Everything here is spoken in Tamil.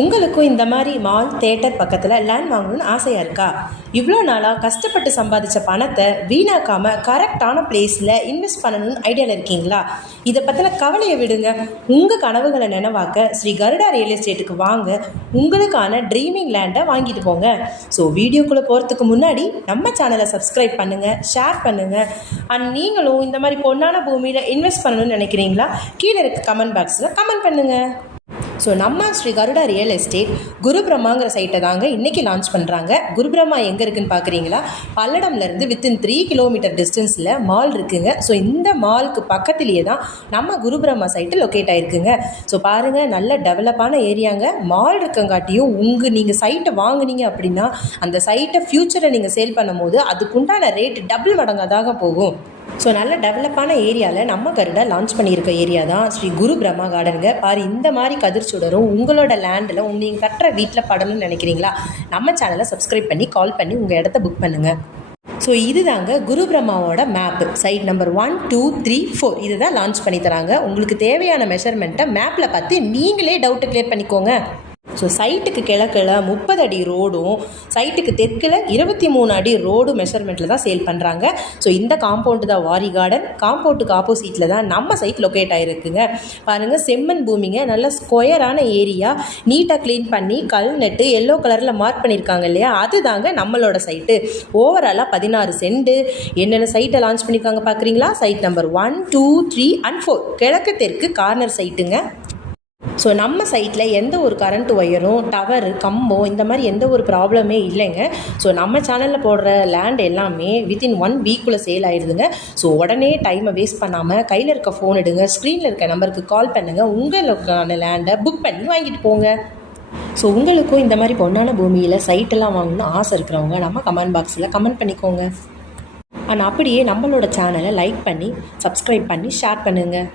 உங்களுக்கும் இந்த மாதிரி மால் தியேட்டர் பக்கத்தில் லேண்ட் வாங்கணும்னு ஆசையாக இருக்கா? இவ்வளோ நாளாக கஷ்டப்பட்டு சம்பாதிச்ச பணத்தை வீணாக்காமல் கரெக்டான பிளேஸில் இன்வெஸ்ட் பண்ணணும்னு ஐடியாவில் இருக்கீங்களா? இதை பற்றின கவலையை விடுங்க. உங்கள் கனவுகளை நினைவாக்க ஸ்ரீ கருடா ரியல் எஸ்டேட்டுக்கு வாங்க. உங்களுக்கான ட்ரீமிங் லேண்டை வாங்கிட்டு போங்க. ஸோ வீடியோக்குள்ளே போகிறதுக்கு முன்னாடி நம்ம சேனலை சப்ஸ்கிரைப் பண்ணுங்கள், ஷேர் பண்ணுங்கள். அண்ட் நீங்களும் இந்த மாதிரி பொன்னான பூமியில் இன்வெஸ்ட் பண்ணணும்னு நினைக்கிறீங்களா? கீழே இருக்க கமெண்ட் பாக்ஸில் கமெண்ட் பண்ணுங்கள். ஸோ நம்ம ஸ்ரீ கருடா ரியல் எஸ்டேட் குரு பிரம்மாங்கிற சைட்டை தாங்க இன்றைக்கி லான்ச் பண்ணுறாங்க. குரு பிரம்மா எங்கே இருக்குதுன்னு பார்க்குறீங்களா? பல்லடம்லேருந்து வித்தின் 3 கிலோமீட்டர் டிஸ்டன்ஸில் மால் இருக்குங்க. ஸோ இந்த மாலுக்கு பக்கத்துலேயே தான் நம்ம குரு பிரம்மா சைட்டு லொக்கேட் ஆகிருக்குங்க. ஸோ பாருங்கள், நல்ல டெவலப்பான ஏரியாங்க. மால் இருக்கங்காட்டியும் நீங்கள் சைட்டை வாங்குனீங்க அப்படின்னா அந்த சைட்டை ஃப்யூச்சரை நீங்கள் சேல் பண்ணும் போது அதுக்குண்டான ரேட் டபுள் மடங்காக தாங்க போகும். ஸோ நல்ல டெவலப்பான ஏரியாவில் நம்ம கருடா லான்ச் பண்ணியிருக்க ஏரியா தான் ஸ்ரீ குரு பிரம்மா கார்டனுங்க. பாரு, இந்த மாதிரி கதிர்ச்சுடரும் உங்களோட லேண்டில் நீங்கள் கட்டுற வீட்டில் படணும்னு நினைக்கிறீங்களா? நம்ம சேனலை சப்ஸ்கிரைப் பண்ணி கால் பண்ணி உங்கள் இடத்த புக் பண்ணுங்கள். ஸோ இது தாங்க குரு பிரம்மாவோட மேப்பு. சைட் நம்பர் 1, 2, 3, 4 இது தான் லான்ச் பண்ணி தராங்க. உங்களுக்கு தேவையான மெஷர்மெண்ட்டை மேப்பில் பார்த்து நீங்களே டவுட்டை கிளியர் பண்ணிக்கோங்க. ஸோ சைட்டுக்கு கிழக்கில் 30 அடி ரோடும், சைட்டுக்கு தெற்கில் 23 அடி ரோடு மெஷர்மெண்ட்டில் தான் சேல் பண்ணுறாங்க. ஸோ இந்த காம்பவுண்டு தான் வாரி கார்டன். காம்பவுண்டுக்கு ஆப்போசிட்டில் தான் நம்ம சைட் லொக்கேட் ஆகிருக்குங்க. பாருங்கள், செம்மண் பூமிங்க. நல்ல ஸ்கொயரான ஏரியா, நீட்டாக க்ளீன் பண்ணி கல் நெட்டு எல்லோ கலரில் மார்க் பண்ணியிருக்காங்க இல்லையா? அது தாங்க நம்மளோட சைட்டு. ஓவராலாக 16 சென்ட். என்னென்ன சைட்டை லான்ச் பண்ணியிருக்காங்க பார்க்குறீங்களா? சைட் நம்பர் 1, 2, 3 and 4 கிழக்கு தெற்கு கார்னர் சைட்டுங்க. ஸோ நம்ம சைட்டில் எந்த ஒரு கரண்ட் ஒயரும், டவரு, கம்பம் இந்த மாதிரி எந்த ஒரு ப்ராப்ளமே இல்லைங்க. ஸோ நம்ம சேனலில் போடுற லேண்ட் எல்லாமே வித்தின் 1 வீக்குள்ளே சேல் ஆகிடுதுங்க. ஸோ உடனே டைமை வேஸ்ட் பண்ணாமல் கையில் இருக்க ஃபோன் எடுங்க, ஸ்க்ரீனில் இருக்க நம்பருக்கு கால் பண்ணுங்கள், உங்களுக்கான லேண்டை புக் பண்ணி வாங்கிட்டு போங்க. ஸோ உங்களுக்கும் இந்த மாதிரி பொன்னான பூமியில் சைட்டெல்லாம் வாங்கணும்னு ஆசை இருக்கிறவங்க நம்ம கமெண்ட் பாக்ஸில் கமெண்ட் பண்ணிக்கோங்க. அண்ட் அப்படியே நம்மளோட சேனலை லைக் பண்ணி சப்ஸ்கிரைப் பண்ணி ஷேர் பண்ணுங்கள்.